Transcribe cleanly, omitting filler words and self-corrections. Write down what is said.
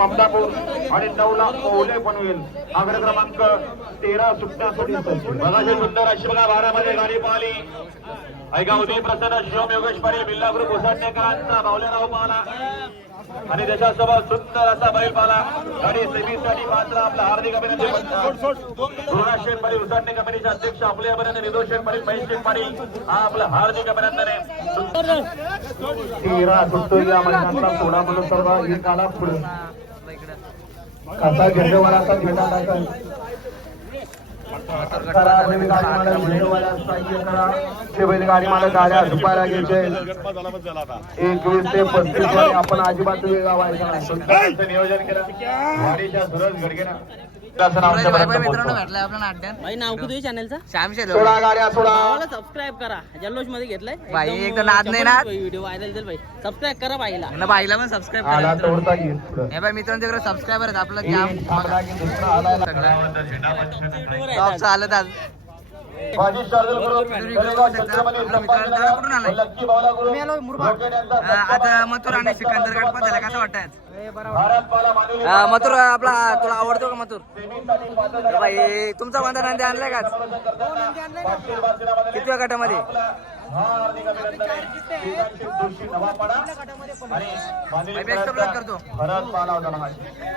ममदापूर आणि 9 ला कोवले पनवेल. आग्रह क्रमांक 13 सुट्ट्यासाठी बघा सुंदर अशी बघा 12 मध्ये गाडी पाहिली. ऐका उदय प्रसन्न शिवम योगेश पाटील बिल्ला ग्रुप उसाटणेकरांचा बावलेराव पाहला आणि त्याच्यासोबत सुंदर असा बैल पाला. गाडी सेमीसाठी मात्र आपला हार्दिक अभिनंदन. गुरुनाथ पाटील उसाटणे कंपनीचे अध्यक्ष आपले अभिनंदन. निर्दोष पाटील महेश पाटील हा आपलं हार्दिक अभिनंदन आहे. 13 सुट्टो या मैदानाला थोडा म्हणून सर्व एक आला पुढे कसा झेंडेवाला असा झेंडा दाखल बैलगाडी मला गाड्या झुपायला घ्यायचे. 21 ते 35 मध्ये आपण अजिबात वेगळा नियोजन केलं. गाडीच्या सुरज गडगेना सोडा गाड्या सोडा. सबस्क्राईब करा. जल्लोष मध्ये घेतलाय भाई एक तर नाद नाही ना व्हिडिओ व्हायरल झाला. भाई सबस्क्राईब करा बाईला. ना बाईला पण सबस्क्राईब आला करा. तोडता घेत हे बाई मित्रांनो तिकडे सबस्क्रायबर आहेत आपलं एक जाम थांबला की दुसरा आला. टॉप चालत आज. बाजी शार्दूल करून बेळगाव छत्रपती संभाजीनगर लक्की बावला गुरु आता मथुर आणि सिकंदर गट पण झाला. कसं वाटतंय भारत बाला मानवी मथुर आपला तुला आवडतो का मथुर? भाई तुमचा कोणता नंदी आणलाय का? कितव्या गटामध्ये? हार्दिक अभिनंदन. श्रीकांत जोशी नवापाडा आणि बेस्ट ऑफ लक करतो. भारत बाला होता.